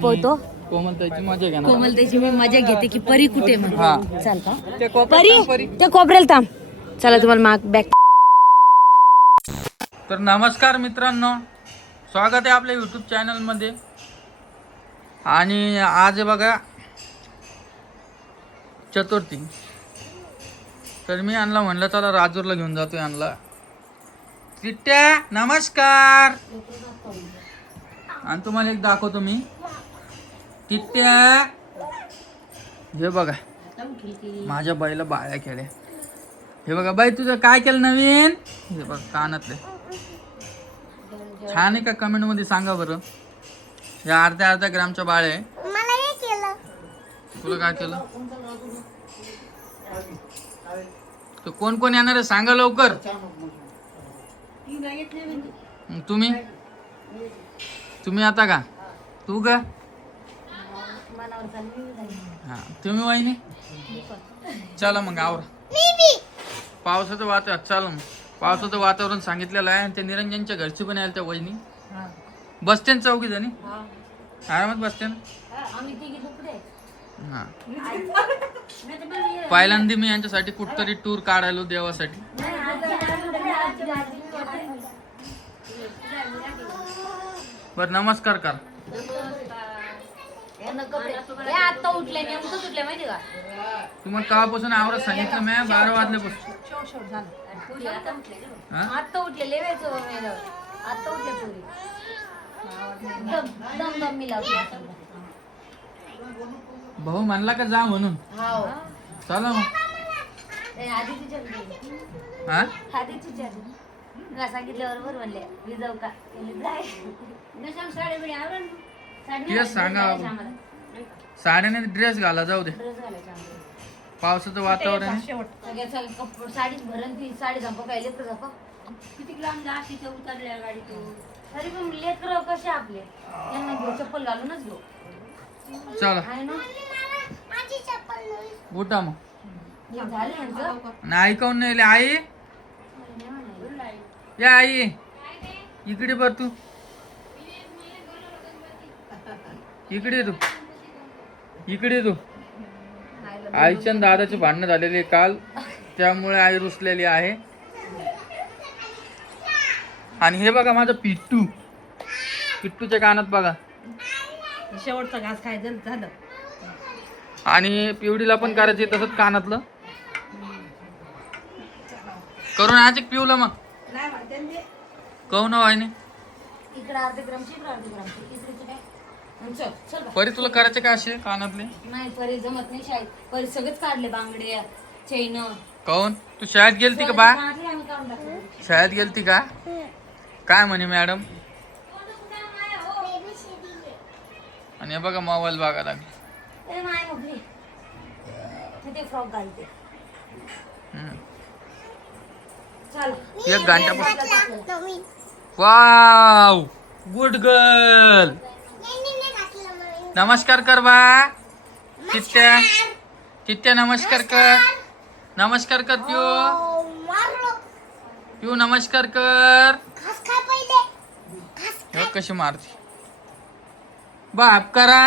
पोहतो कोमलताईची मजा घ्या ना. कोमलतेची मी मजा घेते की परी कुठे हा. म्हणून चाल का त्या कोपऱ्यात परी त्या कोपऱ्याला थांब. चला तुम्हाला माग बॅक. तर नमस्कार मित्रांनो, स्वागत आहे आपल्या यूट्यूब चॅनलमध्ये. आणि आज बघा चतुर्थी, तर मी आणला म्हणलं चला राजूरला घेऊन जातोय आणला. तिट्या नमस्कार. आणि तुम्हाला एक दाखवतो मी. तिट्या हे बघा माझ्या बाईला बाळ्या खेळ्या. हे बघा बाई तुझं काय केलं नवीन. हे बघ कानातले छान आहे का, कमेंट मध्ये सांगा बरं. या अर्ध्या ग्रामच्या बाळ्या आहे. तुला काय केलं. तर कोण कोण येणार आहे सांगा लवकर. तुम्ही तुम्ही आता का तू का हा तुम्ही वहिनी चला मग आवरा. पावसाचं वातावरण चला मग. पावसाचं वातावरण सांगितलेलं आहे. आणि त्या निरंजनच्या घरची पण आहे त्या वहिनी. बसते ना चौघी जणी आरामात बसते ना. हा पहिल्यांदा मी यांच्यासाठी कुठतरी टूर काढायलो देवासाठी. बर नमस्कार कर. आता उठले नेमकंच उठले माहिती का. तुम्हाला कावापासून आवडत सांगितलं मी 12 वाजल्यापासून. आता उठले आता उठले पुरी दम दम मी लावते. भाऊ म्हणला का जा म्हणून. चला मग. हा सांगितलं बरोबर म्हणले मी जाऊ का तेच सांगा. साड्याने ड्रेस घाला जाऊ दे. पावसाचं वातावरण आहे. साडीच भरण ती साडी झंप काय लेकर झंप किती लांब जा तिथे उतरल्या गाडीतून. तरी पण लेकर कसे आपले त्यांना घेऊ चप्पल घालूनच घेऊ. चला आहे ना उठा मग. झाले यांचं. नाही ऐकून नाही आई. या आई इकडे बर तू. इकडे तू इकडे तू. आईच्या आणि दादाचे भांडणं झालेले काल, त्यामुळे आई रुसलेली आहे. आणि हे बघा माझं पिट्टू. पिट्टूच्या कानात बघा शेवटचा घास खायचं झालं. आणि पिवडीला पण करायचे तसंच कानातलं करून आज पिवलं मग कहू ना वाईने. इकडे अर्धे ग्रामची इकडे अर्धे ग्रामची तिसरीची काय. चल चल परी तुला करायचे का असे कानातले. नाही परी जमत नाही शाळेत. परी सगळेच काढले बांगड्या चैन. कहून तू शाळेत गेलती का बा. आम्ही काढून टाकले. शाळेत गेलती का काय म्हणे मॅडम. आणि हे बघा मोबाईल बघायला लागले. ए माय मोगरी ते फ्रॉक घालते. चल एक घंटा. Wow good girl. नमस्कार कर बा. चित्त्या चित्त्या नमस्कार कर. नमस्कार कर पिऊ. पिऊ नमस्कार कर. हे कशी मारते बाप करा.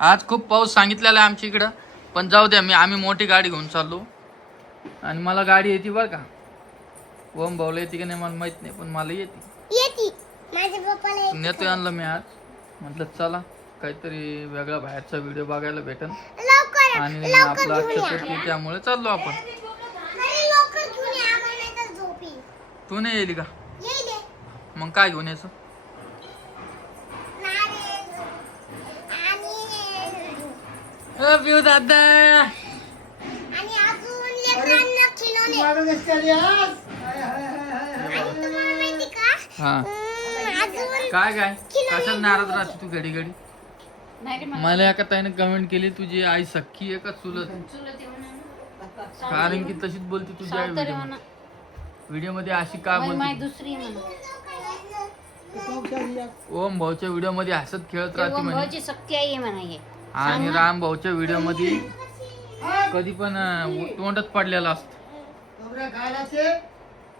आज खूप पाऊस सांगितलेला आहे आमच्या इकडं, पण जाऊ द्या. आम्ही मोठी गाडी घेऊन चाललो. आणि मला गाडी येते बरं का. ओम भाऊला येते की नाही मला माहित नाही, पण मला येते. नेतो आणलं मी आज. म्हटलं चला काहीतरी वेगळा बाहेरचा व्हिडिओ बघायला भेटन. आणि आपला चतुर्थी त्यामुळे चाललो आपण. तू नाही येईल का मग काय घेऊन यायचं. पिऊ दादा हा काय काय कशाला नाराज राहते तू घडी घडी. मला एका ताईने कमेंट केली तुझी आई सख्खी आहे का चुलत. कारण की तशीच बोलते तुझ्या व्हिडिओ मध्ये अशी का बोलते. ओम भाऊच्या व्हिडिओ मध्ये हसत खेळत राहते म्हणे. आणि राम भाऊच्या व्हिडिओ मध्ये कधी पण तोंडात पडलेला असत.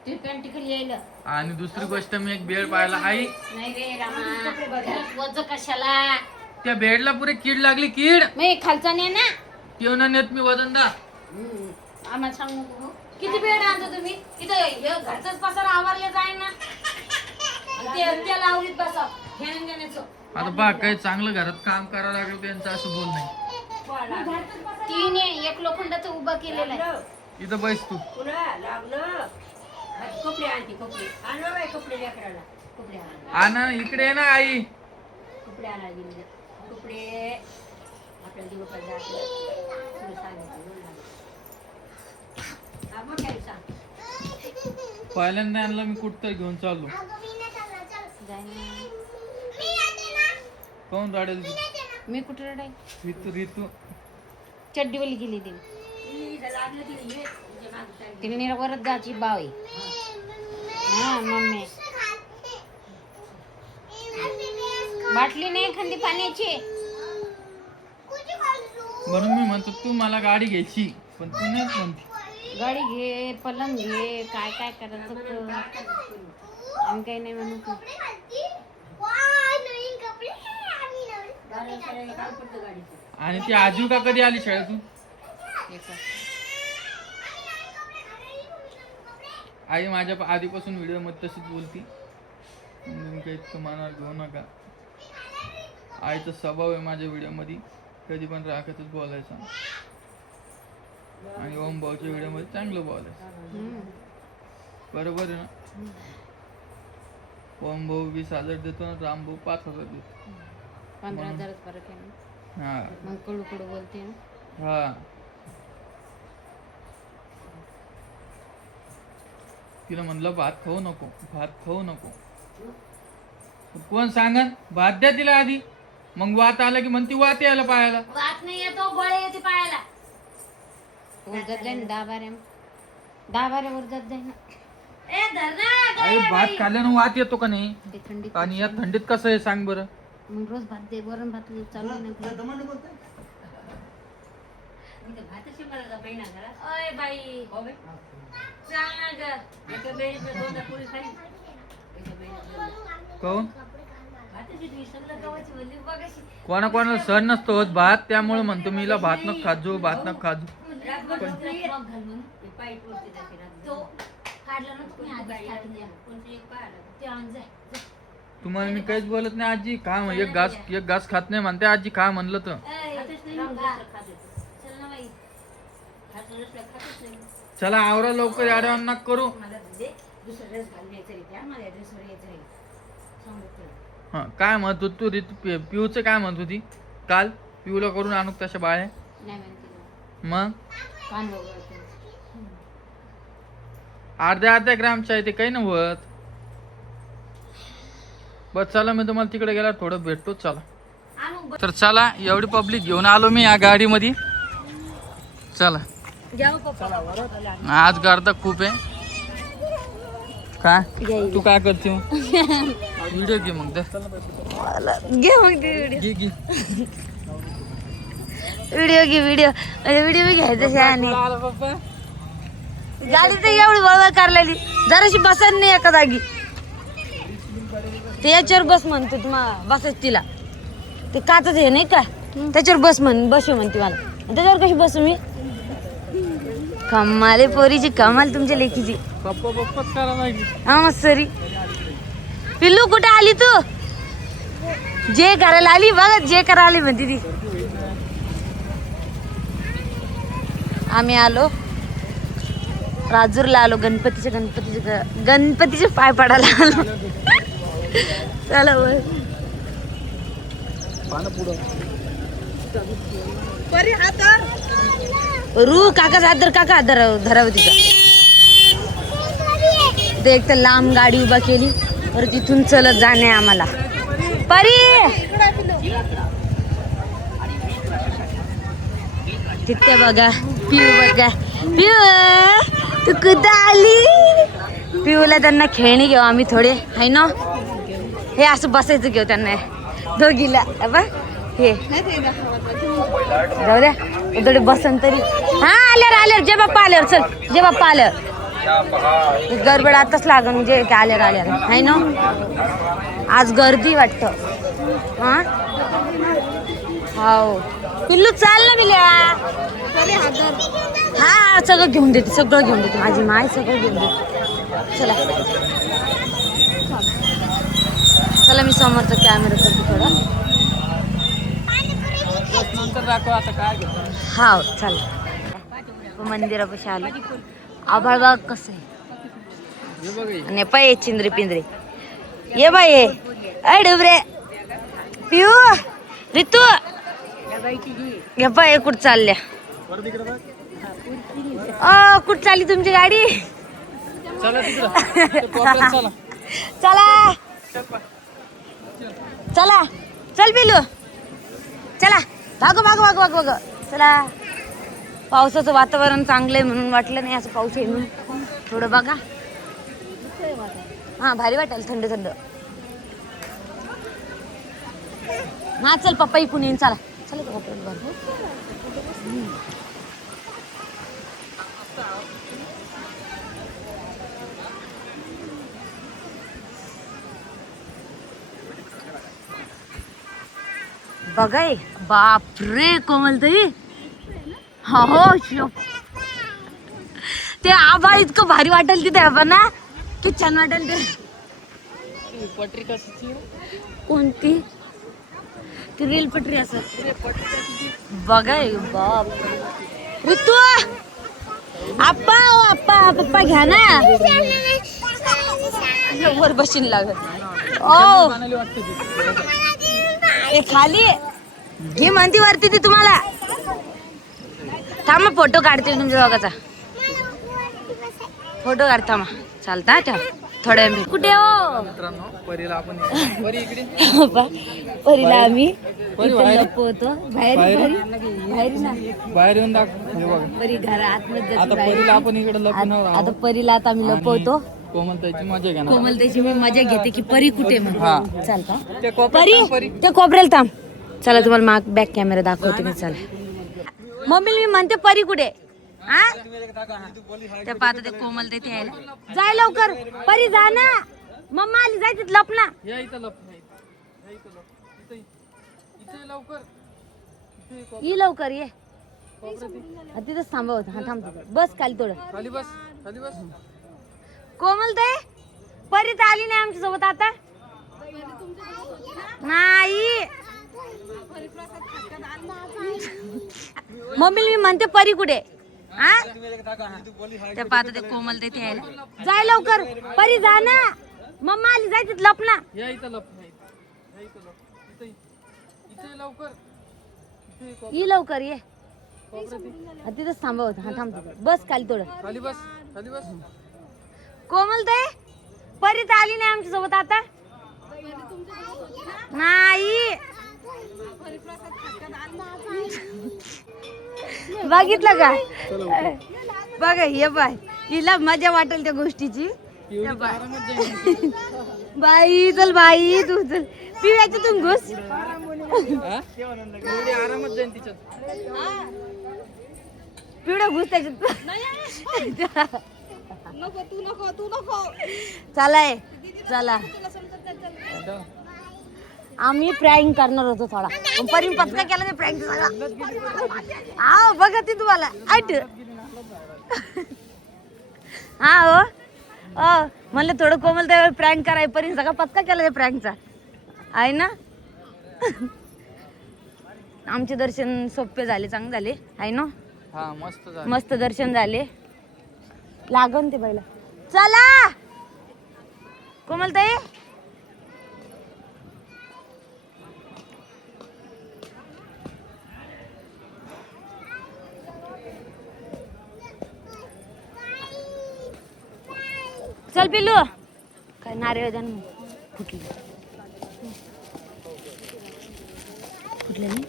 ते पॅन्ट खाली यायला. आणि दुसरी गोष्ट मी एक बेड पाहिला आई. नाही रे रामा, वज कशाला? त्या बेडला पुरे कीड लागली, कीड. मी खालचा नाही ना. येऊन नेत मी वजनदार. आम्हाला सांगू नको. किती बेड आणतो तुम्ही? इथं घरचाच पसारा आवरले जाईल ना. त्याला आवडीत बसा घेणं देण्याचं. आता बा काही चांगलं घरात काम करावं लागेल त्यांचं असं बोल नाही. तीन एक लोखंडाचं उभा केलेला आहे. इथं बैस तू. कपडे आणते, कपडे आणा बाई, कपडे लेकराला कपडे आणा. आणा इकडे ये ना आई. कपडे आणायला गेले, कपडे आपल्याला दिवस पाहिजे. तुला सांगितलं मग काय सांग. पहिल्यांदा आणलं मी कुठं तरी घेऊन चाललो. कोण रडेल? मी कुठे रडाय? रितू रितू चड्डीवाली गेली ती. तिने निरा वरच जायची बाव आहे. हा मम्मी बाटली नाही खंदी पाण्याची. म्हणून मी म्हणतो तू मला गाडी घ्यायची पण तू नाहीच म्हणते. गाडी घे, पलंग घे, काय काय करायचं कर. आम्ही काही नाही म्हणत. आणि ती आजू का कधी आली शाळेतून? आई माझ्या आधीपासून व्हिडिओ मध्ये तशीच बोलती. तुम्ही काही इतकं मनावर घेऊ नका. आईचा स्वभाव आहे माझ्या व्हिडिओ मध्ये कधी पण राखतच बोलायचा. आणि ओम भाऊच्या व्हिडिओ मध्ये चांगलं बोलायचं. बरोबर आहे ना? ओम भाऊ 20,000 देतो ना, राम भाऊ 5,000 देतो. 15,000 फरक आहे ना. हा मग कडू कडू बोलते ना. हा. तिला म्हणलं भात खाऊ नको, भात खाऊ नको. कोण सांगन? भात द्या तिला आधी, मग वात आला की म्हणती वात यायला पायाला. वात नाही येतो, गोळे येते पायाला. वर जात जाय ना 10-12 वर जात जाय ना. अरे भात खाल्ल्यानं वात येतो का नाही? ते थंडीत. आणि या थंडीत कसं आहे सांग बरं. मग रोज भात दे, वरण भात चालू आहे ना. ओय बाई सांग ना ग. काऊन? कोणाकोणाला सण नसतो होत भात, त्यामुळे म्हणतो मीला भात न खाजो, भात न खाजो. तुम्हाला मी काहीच बोलत नाही आजी. खा एक घास खात नाही म्हणते आजी. खा म्हणलं तर चला आवरा लवकर, याड्या नका करू. हा काय म्हणत होती तू ऋतू? पिऊचं काय म्हणत होती काल? पिऊला करून आणू तशा बाळ्या. मग अर्ध्या ग्रामच्या आहे ते काही नव्हत. बस चला मी तुम्हाला तिकडे गेला थोडं भेटतो. चला तर चला, एवढी पब्लिक घेऊन आलो मी या गाडीमध्ये. चला आज गर्दा खूप आहे. काय तू काय करते? व्हिडिओ घे मग. व्हिडिओ घ्यायचं. गाडी तर एवढी वळवळ करायला जराशी बसत नाही एका जागी. ते याच्यावर बस म्हणते तुम्हाला बसत. तिला ते काचच हे नाही का, त्याच्यावर बस म्हणते मला. त्याच्यावर कशी बसू मी? कमाल पोरीची, कमाल तुमच्या लेकीची. हा मग सरी. पिल्लू कुठे आली तू? जे करायला आली बघा, जे करायला आली म्हणते ती. आम्ही आलो राजूरला, आलो गणपतीचे पाय पडायला आलो. चला रू काका हात काका धराव तिचा. ते एक तर लांब गाडी उभा केली, तर तिथून चलत जाणे आम्हाला. परी तिथे बघा पिऊ, बघा पिऊ तू कुठं आली? पिऊला त्यांना खेळणी घेऊ आम्ही थोडे, आहे ना. हे असं बसायचं घेऊ त्यांना दोघीला. हे जाऊ द्या थोडे बसन तरी. हा आल्यावर जे बाप्पा आल्यावर, चल जे बाप्पा आल्यावर. गडबड आताच लागन म्हणजे आल्या आहे ना. आज गर्दी वाटत. हो पिल्लू चाल ना मिल्या. हा सगळं घेऊन देते माझी माय सगळं घेऊन देते. चला मी समोरचा कॅमेरा करते थोडा. दाखव आता काय. हा चला मंदिरापाशी आलो. आभाळ बाग कसं आहे. आणि पाय चिंद्री पिंद्री ये बाई ये डुबरे पिऊ रितू ये पाय कुठं चालल्या. कुठं चालली तुमची गाडी. चला चला चल पिलू चला भाग चला. पावसाचं वातावरण चांगलं आहे म्हणून वाटलं नाही असं पाऊस आहे म्हणून. थोडं बघा. हा भारी वाटेल थंड थंड. हा चल पप्पा इकडून येईन. चला बघाय. बापरे कोमलताई. हो ते आभाळ इतकं भारी वाटेल तिथे आपण ना. की छान वाटेल ते. पटरी कशी कोणती ती रेल पटरी असं बघाय. बाप ऋतू आप्पा पप्पा घ्या ना. वर बशीन लागत. ओ ते खाली घे म्हणती वरती ती तुम्हाला. थांबा फोटो काढते तुमच्या दोघाचा. फोटो काढता मग चालता त्या थोड्या वेळ. कुठे हो परीला आपण परीला आम्ही लपवतो बाहेर ना. बाहेर येऊन दाखव. परी घरा आतमध्ये आता परीला आपण इकडे लपवणार. आता परीला आता आम्ही लपवतो. कोमलताईची मजा घ्या. कोमलताईची मी मजा घेते की परी कुठे म्हणून. चालता परी त्या कोपऱ्याला थांब. चला तुम्हाला माग बॅक कॅमेरा दाखवते मी. चला मम्मी मी म्हणते परी कुठे. हा त्या पाहता ते कोमलताई ते यायला. जाय लवकर परी जा ना. मम्मा आली जाय तिथं लप ना. ये लवकर ये. तिथंच थांबव. हा थांब बस खाली थोडं. खाली बस. कोमलताई परी तर आली नाही आमच्या सोबत आता. नाही मम्मी मी म्हणते परी कुठे. हा त्या पाहता ते कोमलताई ते यायला. जाय लवकर परी जा ना. मम्मा आली जाय तिथं लप ना. ये लवकर ये. तिथंच थांबव. हा थांब बस खाली थोडं. खाली बस. कोमलताई परी तर आली नाही आमच्या सोबत आता. नाही बघितलं का. बघा हे बाय हिला मजा वाटेल त्या गोष्टीची. बाई चल बाई तू चल पिव्याच्या तू घुस. पिवळा घुस त्याच्यात. चलाय चला आम्ही प्रँक करणार होतो थोडा. परी पचका केला ते प्रँक सगळा. हा बघा ती तुम्हाला ऐट. हा हो म्हणलं थोडं कोमल त्यावेळी प्रँक कराय. परी सगळा पचका केला ते प्रँकचा आहे ना. आमचे दर्शन सोपे झाले चांगले झाले आहे ना. मस्त दर्शन झाले. लागन ते पहिला. चला कोमलताई चल पिल्लू. काय नारळ द्या ना. फुटले नाही